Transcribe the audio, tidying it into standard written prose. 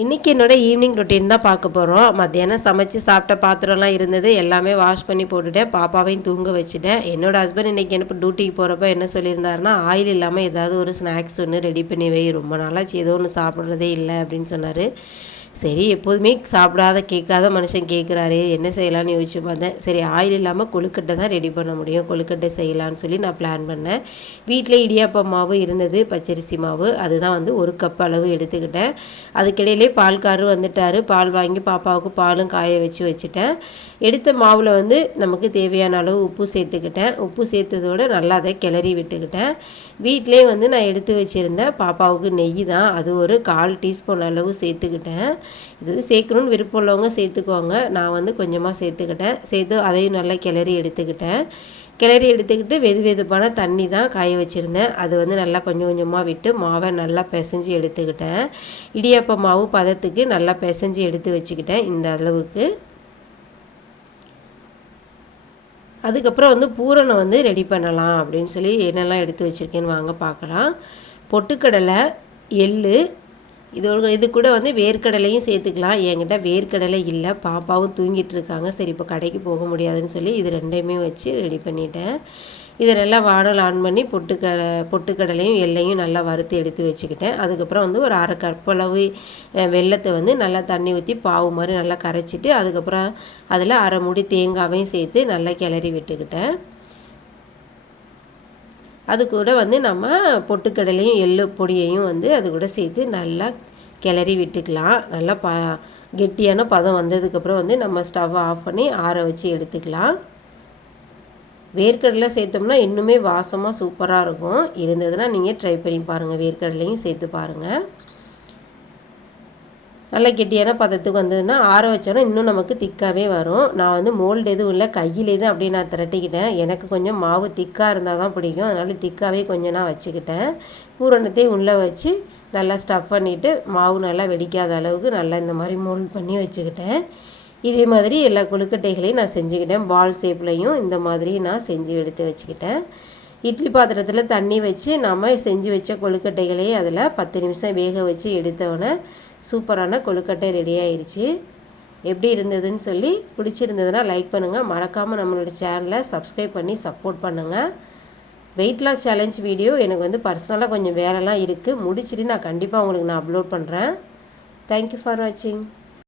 இன்றைக்கி என்னோடய evening routine தான் பார்க்க போகிறோம். மத்தியானம் சமைச்சு சாப்பிட்ட பாத்திரம்லாம் இருந்தது, எல்லாமே வாஷ் பண்ணி போட்டுட்டேன். பாப்பாவையும் தூங்க வச்சுட்டேன். என்னோடய ஹஸ்பண்ட் இன்றைக்கி எனக்கு டியூட்டிக்கு போகிறப்ப என்ன சொல்லியிருந்தாருன்னா, ஆயில் இல்லாமல் ஏதாவது ஒரு ஸ்நாக்ஸ் ஒன்று ரெடி பண்ணி வை, ரொம்ப நாளாச்சு ஏதோ ஒன்று சாப்பிட்றதே இல்லை அப்படின்னு சொன்னார். சரி, எப்போதுமே சாப்பிடாத கேட்காத மனுஷன் கேட்குறாரு, என்ன செய்யலான்னு யோசிச்சு பார்த்தேன். சரி, ஆயில் இல்லாமல் கொழுக்கட்டை தான் ரெடி பண்ண முடியும், கொழுக்கட்டை செய்யலான்னு சொல்லி நான் பிளான் பண்ணேன். வீட்டில் இடியாப்பம் மாவு இருந்தது, பச்சரிசி மாவு, அதுதான் வந்து 1 கப் அளவு எடுத்துக்கிட்டேன். அதுக்கிடையிலே பால்காரர் வந்துட்டார். பால் வாங்கி பாப்பாவுக்கு பாலும் காய வச்சுட்டேன். எடுத்த மாவில் வந்து நமக்கு தேவையான அளவு உப்பு சேர்த்துக்கிட்டேன். உப்பு சேர்த்ததோடு நல்லா அதை கிளறி விட்டுக்கிட்டேன். வீட்டிலே வந்து நான் எடுத்து வச்சுருந்தேன் பாப்பாவுக்கு நெய் தான், அது ஒரு 1/4 டீஸ்பூன் அளவு சேர்த்துக்கிட்டேன். இது சேர்க்கணுன்னு விருப்பம் உள்ளவங்க சேர்த்துக்குவாங்க, நான் வந்து கொஞ்சமாக சேர்த்துக்கிட்டேன். சேர்த்து அதையும் நல்லா கிளறி எடுத்துக்கிட்டு வெதுவெதுப்பான தண்ணி தான் காய வச்சுருந்தேன். அது வந்து நல்லா கொஞ்சம் கொஞ்சமாக விட்டு மாவை நல்லா பிசைஞ்சு எடுத்துக்கிட்டேன். இடியாப்ப மாவு பதத்துக்கு நல்லா பிசைஞ்சு எடுத்து வச்சுக்கிட்டேன் இந்த அளவுக்கு. அதுக்கப்புறம் வந்து பூரணம் வந்து ரெடி பண்ணலாம் அப்படின்னு சொல்லி என்னெல்லாம் எடுத்து வச்சுருக்கேன்னு வாங்க பார்க்கலாம். பொட்டுக்கடலை, எள்ளு, இது கூட வந்து வேர்க்கடலையும் சேர்த்துக்கலாம். என்கிட்ட வேர்க்கடலை இல்லை, பாப்பாவும் தூங்கிட்டு இருக்காங்க. சரி, இப்போ கடைக்கு போக முடியாதுன்னு சொல்லி இது ரெண்டையுமே வச்சு ரெடி பண்ணிட்டேன். இதை நல்லா வானல் ஆன் பண்ணி பொட்டுக்கடலையும் எள்ளையும் நல்லா வறுத்து எடுத்து வச்சுக்கிட்டேன். அதுக்கப்புறம் வந்து ஒரு 1/2 கப் அளவு வெல்லத்தை வந்து நல்லா தண்ணி ஊற்றி பாவு மாதிரி நல்லா கரைச்சிட்டு, அதுக்கப்புறம் அதில் 1/2 மூடி தேங்காவையும் சேர்த்து நல்லா கிளறி விட்டுக்கிட்டேன். அது கூட வந்து நம்ம பொட்டுக்கடலையும் எள்ளு பொடியையும் வந்து அது கூட சேர்த்து நல்லா கிளறி விட்டுக்கலாம். நல்லா கெட்டியான பதம் வந்ததுக்கப்புறம் வந்து நம்ம ஸ்டவ் ஆஃப் பண்ணி ஆற வச்சு எடுத்துக்கலாம். வேர்க்கடலை சேர்த்தோம்னா இன்னுமே வாசமாக சூப்பராக இருக்கும். இருந்ததுன்னா நீங்கள் ட்ரை பண்ணி பாருங்கள், வேர்க்கடலையும் சேர்த்து பாருங்கள். நல்லா கெட்டியான பதத்துக்கு வந்ததுன்னா ஆற வச்சோன்னா இன்னும் நமக்கு திக்காகவே வரும். நான் வந்து மோல்டு எதுவும் இல்லை, கையிலே தான் அப்படியே நான் திரட்டிக்கிட்டேன். எனக்கு கொஞ்சம் மாவு திக்காக இருந்தால் தான் பிடிக்கும், அதனால் திக்காகவே கொஞ்சம் நான் வச்சுக்கிட்டேன். பூரணத்தையும் உள்ளே வச்சு நல்லா ஸ்டஃப் பண்ணிவிட்டு மாவு நல்லா வெடிக்காத அளவுக்கு நல்லா இந்த மாதிரி மோல்ட் பண்ணி வச்சுக்கிட்டேன். இதே மாதிரி எல்லா கொழுக்கட்டைகளையும் நான் செஞ்சுக்கிட்டேன். பால் ஷேப்லையும் இந்த மாதிரி நான் செஞ்சு எடுத்து வச்சுக்கிட்டேன். இட்லி பாத்திரத்தில் தண்ணி வச்சு நம்ம செஞ்சு வச்ச கொழுக்கட்டைகளையும் அதில் 10 நிமிஷம் வேக வச்சு எடுத்தோன்னே சூப்பரான கொழுக்கட்டை ரெடி ஆயிடுச்சு. எப்படி இருந்ததுன்னு சொல்லி பிடிச்சிருந்ததுன்னா லைக் பண்ணுங்கள், மறக்காமல் நம்மளோட சேனலை சப்ஸ்கிரைப் பண்ணி சப்போர்ட் பண்ணுங்கள். வெயிட் லாஸ் சேலஞ்ச் வீடியோ எனக்கு வந்து பர்சனலாக கொஞ்சம் வேலைலாம் இருக்குது, முடிச்சுட்டு நான் கண்டிப்பாக உங்களுக்கு நான் அப்லோட் பண்ணுறேன். தேங்க்யூ ஃபார் வாட்சிங்.